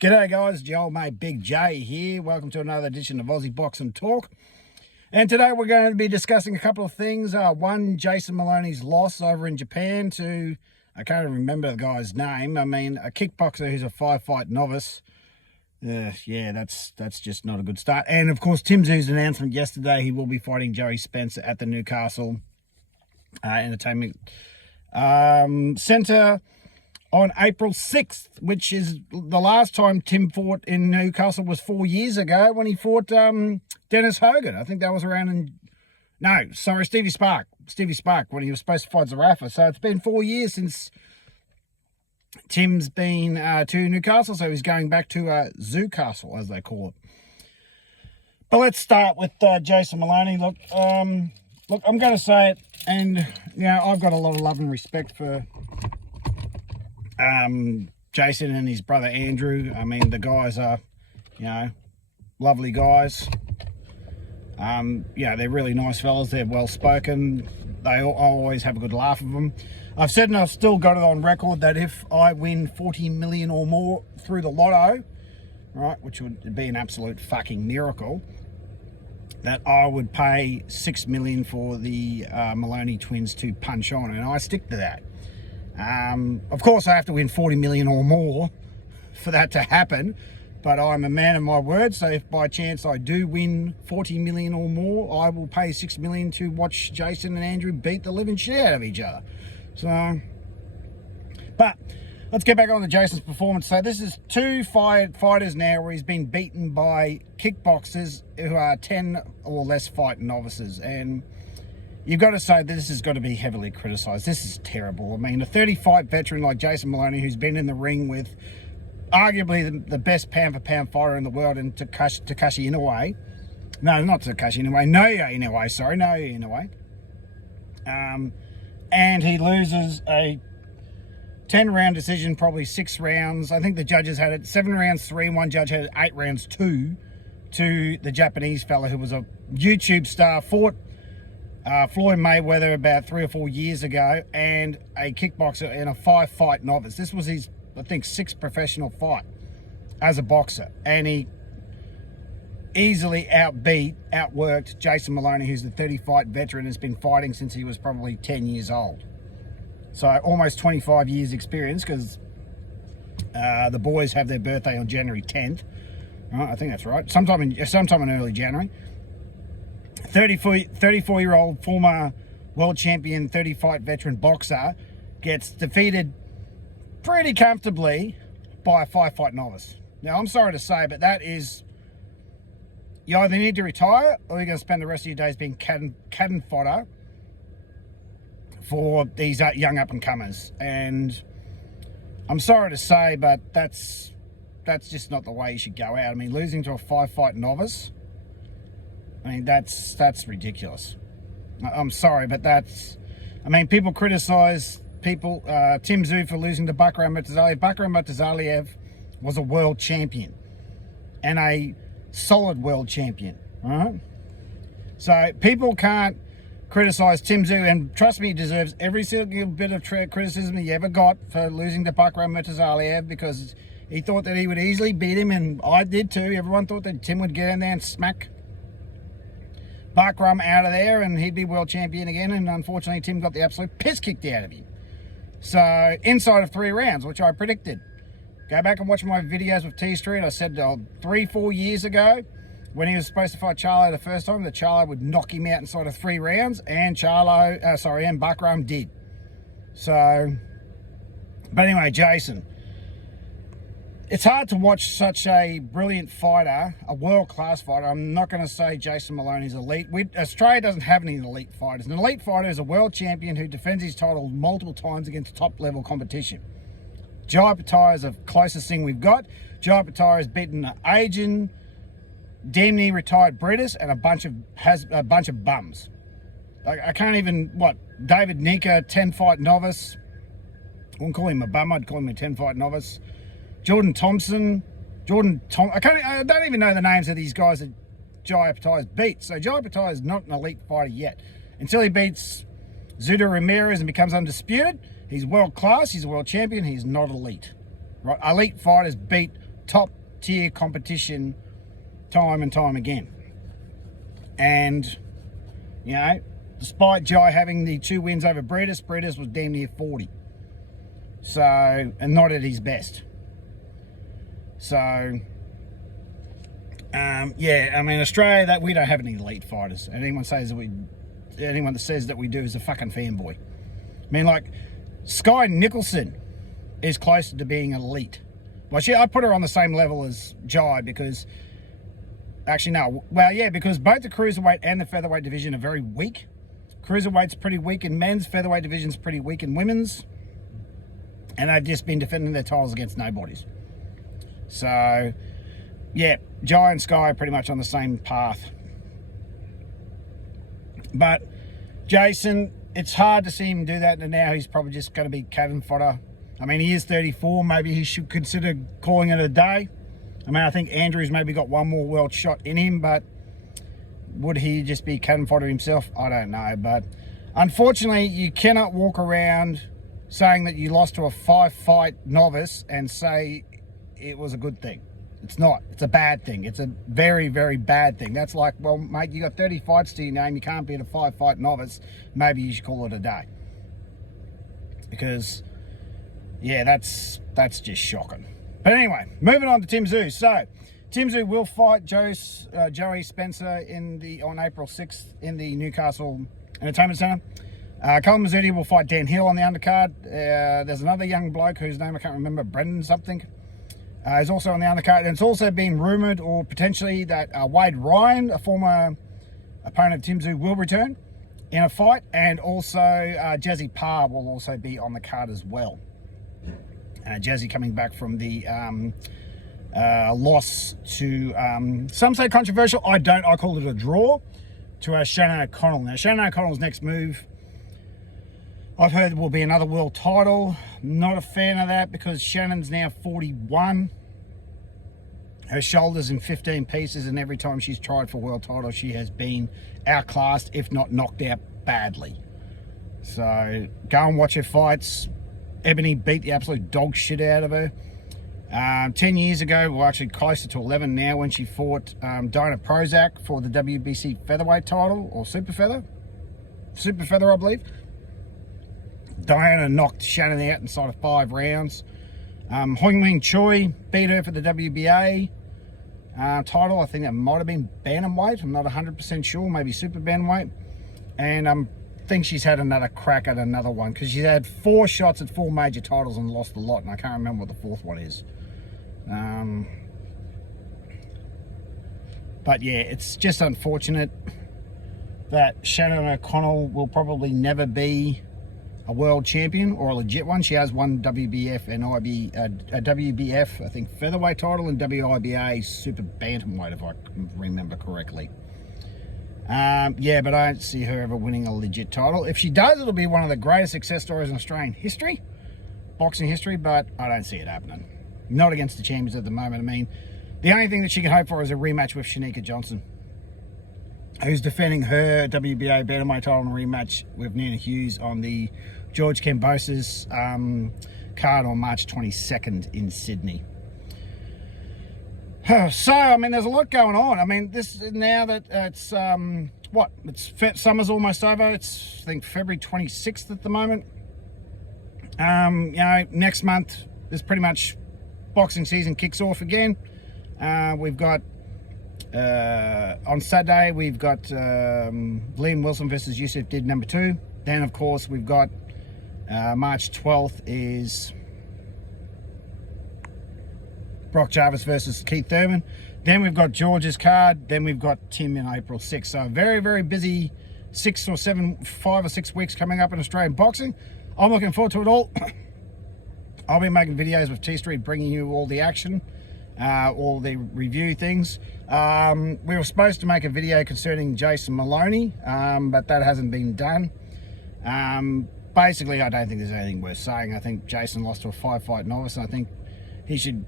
G'day guys, it's your old mate Big J here. Welcome to another edition of Aussie Boxing Talk. And today we're going to be discussing a couple of things. One, Jason Moloney's loss over in Japan to, I can't even remember the guy's name. I mean, a kickboxer who's a 5-fight novice. Yeah, that's just not a good start. And of course, tszyu's announcement yesterday, he will be fighting Joey Spencer at the Newcastle Entertainment Centre on April 6th, which is the last time Tim fought in Newcastle was 4 years ago when he fought Dennis Hogan. I think that was around Stevie Spark when he was supposed to fight Zarafa. So it's been 4 years since Tim's been to Newcastle, so he's going back to tszyu Castle, as they call it. But let's start with Jason Moloney. Look, I'm going to say it, and I've got a lot of love and respect for Jason and his brother Andrew. I mean, the guys are, lovely guys. They're really nice fellas. They're well spoken. I always have a good laugh with them. I've said, and I've still got it on record, that if I win 40 million or more through the lotto, right, which would be an absolute fucking miracle, that I would pay 6 million for the Moloney twins to punch on, and I stick to that. Of course, I have to win 40 million or more for that to happen, but I'm a man of my word, so if by chance I do win 40 million or more, I will pay 6 million to watch Jason and Andrew beat the living shit out of each other. So, but let's get back on to Jason's performance. So this is two fighters now where he's been beaten by kickboxers who are 10 or less fight novices, and you've got to say that this has got to be heavily criticised. This is terrible. I mean, a 30-fight veteran like Jason Moloney, who's been in the ring with arguably the best pound-for-pound fighter in the world, and Takashi Inoue. No, not Takashi Inoue. Naoya Inoue. And he loses a 10-round decision, probably 6 rounds. I think the judges had it 7 rounds 3, and one judge had it 8 rounds 2 to the Japanese fella who was a YouTube star, fought Floyd Mayweather about 3 or 4 years ago, and a kickboxer in a 5-fight novice. This was his, I think, 6th professional fight as a boxer, and he easily outworked Jason Moloney, who's the 30-fight veteran, has been fighting since he was probably 10 years old. So almost 25 years experience, because the boys have their birthday on January 10th. Right, I think that's right. Sometime in early January. 34-year-old former world champion, 30-fight veteran boxer gets defeated pretty comfortably by a 5-fight novice. Now, I'm sorry to say, but that is, you either need to retire or you're going to spend the rest of your days being cannon fodder for these young up-and-comers. And I'm sorry to say, but that's just not the way you should go out. I mean, losing to a 5-fight novice, I mean, that's ridiculous. I'm sorry, but people criticize tszyu for losing to Bakram Murtazaliev. Bakram Murtazaliev was a world champion and a solid world champion, right? So people can't criticize tszyu, and trust me, he deserves every single bit of criticism he ever got for losing to Bakram Murtazaliev, because he thought that he would easily beat him, and I did too. Everyone thought that Tim would get in there and smack Bakram out of there and he'd be world champion again, and unfortunately Tim got the absolute piss kicked out of him. So inside of 3 rounds, which I predicted. Go back and watch my videos with T Street. I said 3-4 years ago, when he was supposed to fight Charlo the first time, that Charlo would knock him out inside of 3 rounds, and and Bakram did. So, but anyway, Jason, it's hard to watch such a brilliant fighter, a world-class fighter. I'm not going to say Jason Moloney's elite. Australia doesn't have any elite fighters. An elite fighter is a world champion who defends his title multiple times against top-level competition. Jai Pattaya is the closest thing we've got. Jai Pattaya has beaten an Asian, damn near retired British, and a bunch of bums. I can't even, David Nika, 10-fight novice. I wouldn't call him a bum, I'd call him a 10-fight novice. Jordan Thompson, I don't even know the names of these guys that Jai Pattaya's beat. So Jai Pattaya is not an elite fighter yet. Until he beats Zuda Ramirez and becomes undisputed, he's world class, he's a world champion, he's not elite. Right? Elite fighters beat top tier competition time and time again. And, you know, despite Jai having the 2 wins over Breedis was damn near 40. So, and not at his best. So, yeah, I mean, Australia, that we don't have any elite fighters. And anyone that says that we do is a fucking fanboy. I mean, like, Sky Nicholson is closer to being elite. Well, I'd put her on the same level as Jai because, actually, no. Well, yeah, because both the cruiserweight and the featherweight division are very weak. Cruiserweight's pretty weak in men's, featherweight division's pretty weak in women's. And they've just been defending their titles against nobodies. So, yeah, Jai and Sky are pretty much on the same path. But Jason, it's hard to see him do that, and now he's probably just going to be cannon fodder. I mean, he is 34. Maybe he should consider calling it a day. I mean, I think Andrew's maybe got one more world shot in him, but would he just be cannon fodder himself? I don't know. But unfortunately, you cannot walk around saying that you lost to a 5-fight novice and say it was a good thing. It's not. It's a bad thing. It's a very, very bad thing. That's like, well, mate, you got 30 fights to your name. You can't beat a 5-fight novice. Maybe you should call it a day. Because, yeah, that's just shocking. But anyway, moving on to tszyu. So, tszyu will fight Joey Spencer on April 6th in the Newcastle Entertainment Centre. Colin Mazzuti will fight Dan Hill on the undercard. There's another young bloke whose name I can't remember, Brendan something. He's also on the undercard. And it's also been rumoured or potentially that Wade Ryan, a former opponent of tszyu, will return in a fight. And also Jazzy Parr will also be on the card as well. Jazzy coming back from the loss to, some say controversial, I don't, I call it a draw, to Shannon O'Connell. Now, Shannon O'Connell's next move, I've heard, will be another world title. Not a fan of that because Shannon's now 41. Her shoulder's in 15 pieces, and every time she's tried for world title, she has been outclassed, if not knocked out badly. So go and watch her fights. Ebony beat the absolute dog shit out of her. 10 years ago, well, actually closer to 11 now, when she fought Dinah Prozac for the WBC featherweight title, or super feather, I believe. Diana knocked Shannon out inside of 5 rounds. Hong Ming Choi beat her for the WBA title. I think that might have been bantamweight. I'm not 100% sure. Maybe super bantamweight. And I think she's had another crack at another one because she's had 4 shots at 4 major titles and lost a lot. And I can't remember what the 4th one is. But yeah, it's just unfortunate that Shannon O'Connell will probably never be a world champion or a legit one. She has won WBF and WBF, I think, featherweight title, and WIBA super bantamweight, if I remember correctly. Yeah, but I don't see her ever winning a legit title. If she does, it'll be one of the greatest success stories in Australian history, boxing history, but I don't see it happening. Not against the champions at the moment. I mean, the only thing that she can hope for is a rematch with Shanika Johnson, who's defending her WBA bantamweight title in a rematch with Nina Hughes on the George Kambosos card on March 22nd in Sydney. So, I mean, there's a lot going on. I mean, this now that it's, summer's almost over. It's, I think, February 26th at the moment. You know, next month is pretty much boxing season kicks off again. We've got on Saturday, we've got Liam Wilson versus Yusuf Did number 2. Then, of course, we've got March 12th is Brock Jarvis versus Keith Thurman. Then we've got George's card. Then we've got Tim in April 6th. So very, very busy 5 or 6 weeks coming up in Australian boxing. I'm looking forward to it all. I'll be making videos with T Street, bringing you all the action, all the review things. We were supposed to make a video concerning Jason Moloney, but that hasn't been done. Basically, I don't think there's anything worth saying. I think Jason lost to a 5-fight novice, and I think he should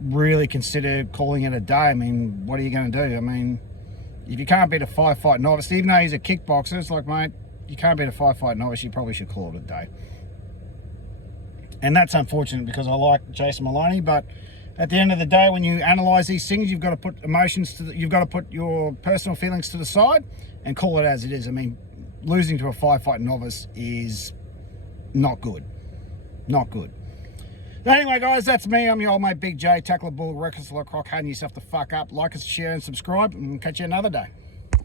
really consider calling it a day. I mean, what are you going to do? I mean, if you can't beat a 5-fight novice, even though he's a kickboxer, it's like, mate, you can't beat a 5-fight novice, you probably should call it a day. And that's unfortunate because I like Jason Moloney, but at the end of the day, when you analyse these things, you've got to put emotions to you've got to put your personal feelings to the side and call it as it is. I mean, losing to a firefight novice is not good. Not good. But anyway, guys, that's me. I'm your old mate Big J. Tackle a bull, reconcile a croc, harden yourself the fuck up. Like us, share and subscribe, and we'll catch you another day.